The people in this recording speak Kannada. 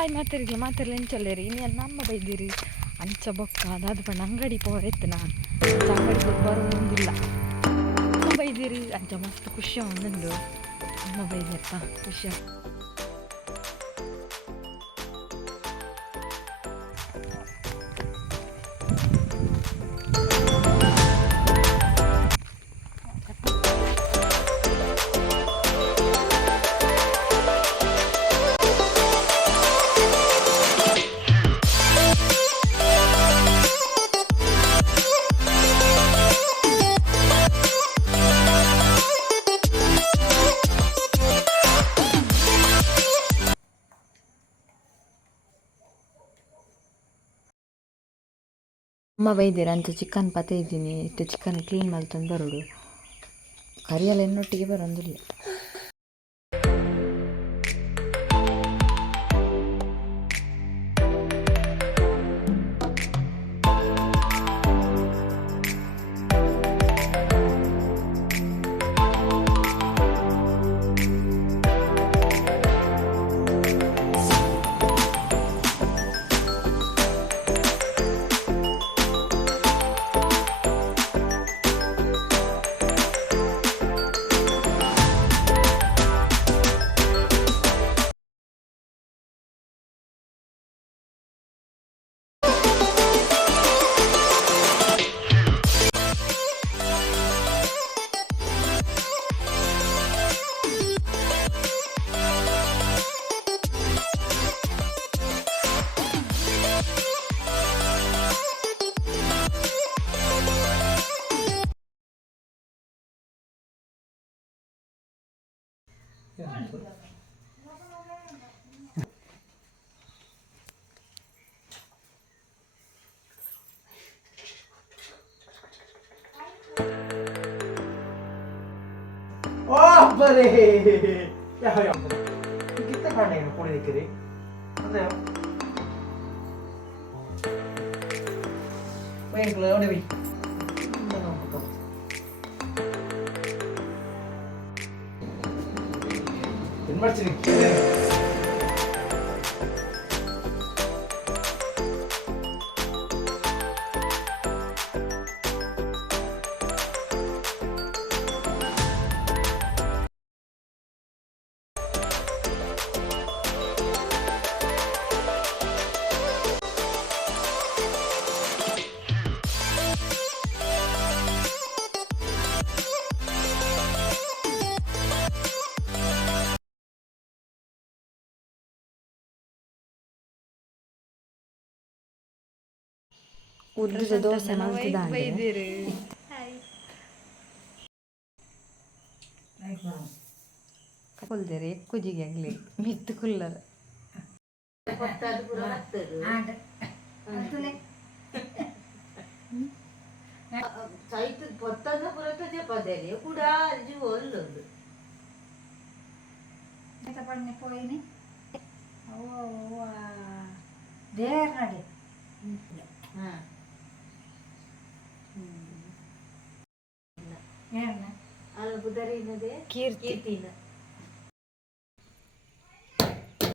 ಹಾಯ್ ಮಾತಿರ್ಲಿ ಎಂಚಲ್ಲೇರಿ ಇನ್ನು ಅಮ್ಮ ಬೈದಿರಿ ಅಂಚ ಬೊಕ್ಕ ಅದಾದ ಬಣ್ಣ ಅಂಗಡಿ ಪವರ್ ಎತ್ತನ ಅಂಗಡಿ ಬರೋದಿಲ್ಲ ಅಮ್ಮ ಬೈದಿರಿ ಅಂಚ ಮಸ್ತ್ ಖುಷಿ ಒಂದೊಂದು ಅಮ್ಮ ಬೈದಿರ್ತಾ ಖುಷಿ ಅಮ್ಮ ಬೈದಿರ ಅಂತ ಚಿಕನ್ ಪತೆ ಇದ್ದೀನಿ ಇಟ್ಟು ಚಿಕನ್ ಕ್ಲೀನ್ ಮಾಡ್ತಂದು ಬರೋಡು ಕರಿಯಲ್ಲ ಎನ್ನೊಟ್ಟಿಗೆ ಬರೋದಿಲ್ಲ bere ya ya kita kan yang boleh dikiri ada ya main keluar deh bi ಮಾಡ್ತೀನಿ ಉದ್ರದ ದೋಸೆ ಮಾಡ್ತಿದ್ದಾನೆ ಕೊಲ್ದೇರಿ ಎಕ್ಕುಜಿಗೆ ಆಗಲಿ ಮಿತ್ತು ಕುಲ್ಲರ ಸೈಟ್ ಪೊತ್ತನ್ನ ಪುರತದೆ ಪದೇರಿ ಕೂಡ ಅರ್ಜಿ ಒಲ್ಲೊಂದು ಪಣ್ಣೆ ಪೋಯಿನಿ ಓ ದೇರ್ ನಡಿ ಹಾ ಏನ ಅಲ್ಲ ಬುದರಿನದೆ ಕೀರ್ತಿ ಕೀರ್ತಿನ